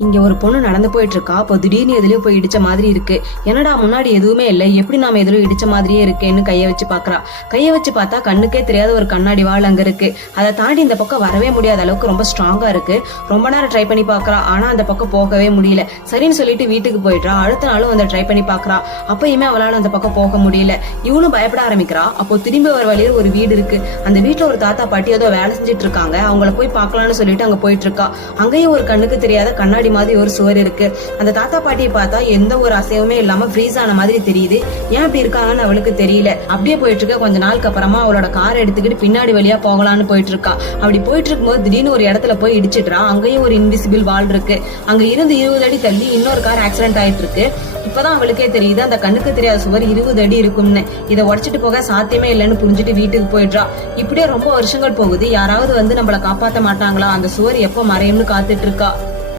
இங்க ஒரு பொண்ணு நடந்து போயிட்டு இருக்கா. அப்போ திடீர்னு எதுலயோ போய் இடிச்ச மாதிரி இருக்கு. என்னடா முன்னாடி எதுவுமே இல்லை, எப்படி நாம எதுலயோ இடிச்ச மாதிரியே இருக்கேன்னு கைய வச்சு பாக்குறா. கைய வச்சு பார்த்தா கண்ணுக்கே தெரியாத ஒரு கண்ணாடி வாள் அங்க இருக்கு. அதை தாண்டி இந்த பக்கம் வரவே முடியாத அளவுக்கு ரொம்ப ஸ்ட்ராங்கா இருக்கு. ரொம்ப நேரம் ட்ரை பண்ணி பாக்குறா, ஆனா அந்த பக்கம் போகவே முடியல. சரின்னு சொல்லிட்டு வீட்டுக்கு போயிடுறா. அடுத்த நாளும் வந்து ட்ரை பண்ணி பாக்குறா. அப்பயுமே அவளால அந்த பக்கம் போக முடியல. இவனும் பயப்பட ஆரம்பிக்கிறா. அப்போ திரும்பி வர வழியில் ஒரு வீடு இருக்கு. அந்த வீட்டுல ஒரு தாத்தா பாட்டி ஏதோ வேலை செஞ்சுட்டு இருக்காங்க. அவங்கள போய் பாக்கலாம்னு சொல்லிட்டு அங்க போயிட்டு இருக்கா. அங்கேயும் ஒரு கண்ணுக்கு தெரியாத கண்ணாடி மாதிரி ஒரு சுவர் இருக்கு. அந்த தாத்தா பாட்டியை பார்த்தா எந்த ஒரு அசைவுமே இல்லாம ஃப்ரீஸ் ஆன மாதிரி தெரியுது. ஏன் இப்படி இருக்காங்கன்னு அவளுக்கு தெரியல. அப்படியே போயிட்டு இருக்க. கொஞ்ச நாளுக்கு அப்புறமா அவளோட காரை எடுத்துக்கிட்டு பின்னாடி வழியா போகலான்னு போயிட்டு இருக்கா. அப்படி போயிட்டு இருக்கும்போது திடீர்னு ஒரு இடத்துல போய் இடிச்சிடுறா. அங்கேயும் ஒரு இன்விசிபிள் வால் இருக்கு. அங்க இருந்து 20 அடி தள்ளி இன்னொரு கார் ஆக்சிடென்ட் ஆயிட்டு இருக்கு. இப்பதான் அவளுக்கே தெரியுது அந்த கண்ணுக்கு தெரியாத சுவர் 20 அடி இருக்கும்னு. இதை உடச்சிட்டு போக சாத்தியமே இல்லைன்னு புரிஞ்சுட்டு வீட்டுக்கு போயிடுறா. இப்படியே ரொம்ப வருஷங்கள் போகுது. யாராவது வந்து நம்மள காப்பாத்த மாட்டாங்களா, அந்த சுவர் எப்போ மறையும்னு காத்துட்டு இருக்கா.